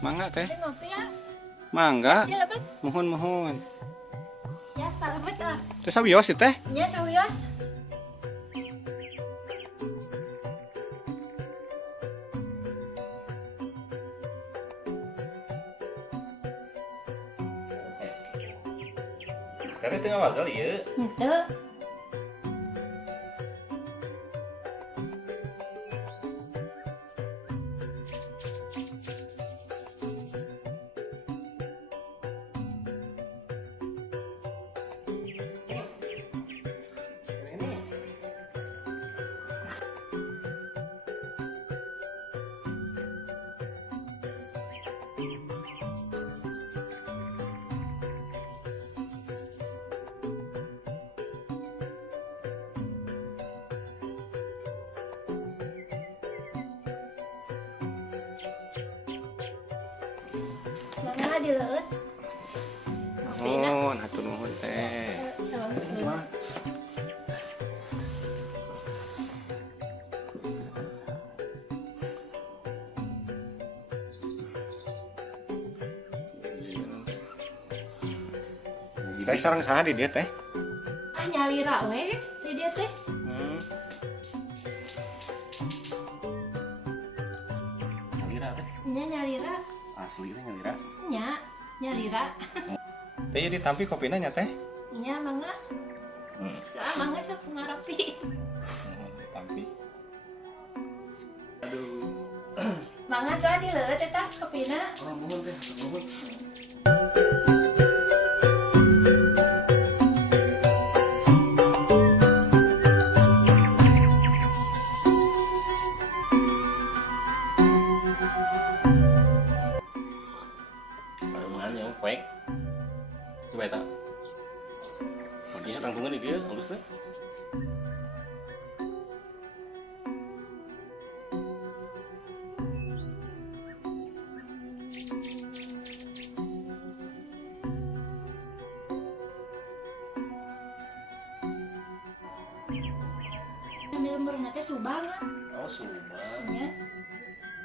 Mangga teh. Ngopi ya. Mangga. Dia lebat. Mohon. Siapa lebat ah? Teh sawios sih teh. Nya sawios. Karena tengah wagal ya. Henteu. Mangga dileut. Ngopi na. Mohon, hatur nuhun teh. Sawios dulu. Teh sareng saha di dieu teh? Ah nyalira we di dia teh. Nyalira teh. Nya nyalira. Asli teh nyalira. Nya nyalira. Teh jadi tampi kopina nya teh. Nya mangga. Ah mangga sok ngarapi. Tampi. Mangga tuh dileut eta kopina. Oh, mohon teh, mohon. Barengan yang kuek. Coba eta. Paginya tanggungan di dia, halus teh. Ambil lemburna teh subang. Oh, sumpah. Nya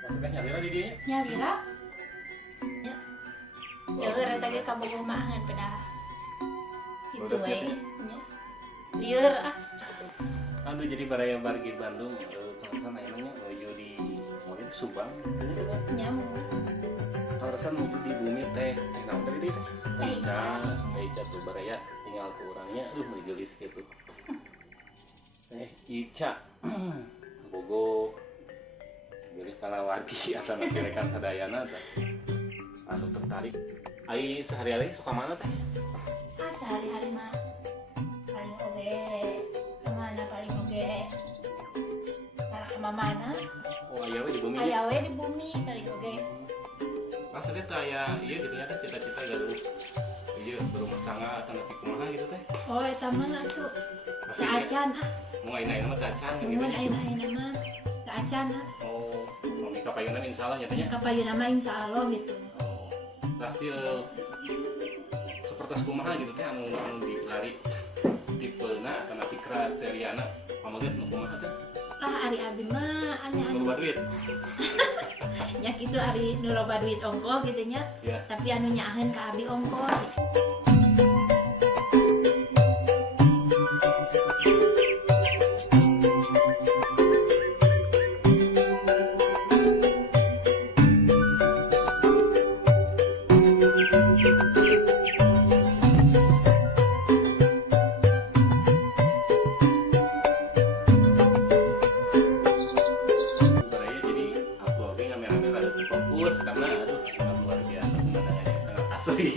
Waktu teh nyalira di dia. nyalira. Nya. Seueur eta ge kabogoh maahan pedah. Kitu Udah we. gitu ya? Nya. Lieur ah. Aduh jadi baraya bargi Bandung pengasan ayeuna menuju di mungkin Subang. Nya mun Alasan menuju di bumi teh naon tadi teh? Teh Ica. Teh Ica tuh baraya tinggal ke orangnya meugelis gitu. Teh Ica. Bogo jadi kana wargi asal rekan sadayana teh. Anu tertarik. Ai sehari-hari suka mana teh? ah sehari-hari mah paling oge kemana paling oge tara ka mana Oh aya we di bumi. aya we di bumi paling oge Maksudnya teh aya ieu gitu ya teh cita-cita gaduh ieu berumah tangga atau nepi kumaha gitu teh. oh eta mah atuh Masih teu acan ah mau ayeuna mah teh acan gitu mun ya. ayeuna mah teu acan ah Oh, mau nikah payunan insyaallah nyatanya. kapayuna mah insyaallah gitu Oh, berarti seperti kumaha gitu teh anu digelari tipena atau nanti kriteriana pamaget nu kumaha teh? ah ari abi mah anya anu Loba duit. nya kitu ari nu loba duit ongkoh gitu nya Ya. tapi anu nyaaheun ka abi ongkoh Sebenarnya jadi aku oke ngambil rada fokus karena aduh sangat luar biasa pemandangannya sangat asli.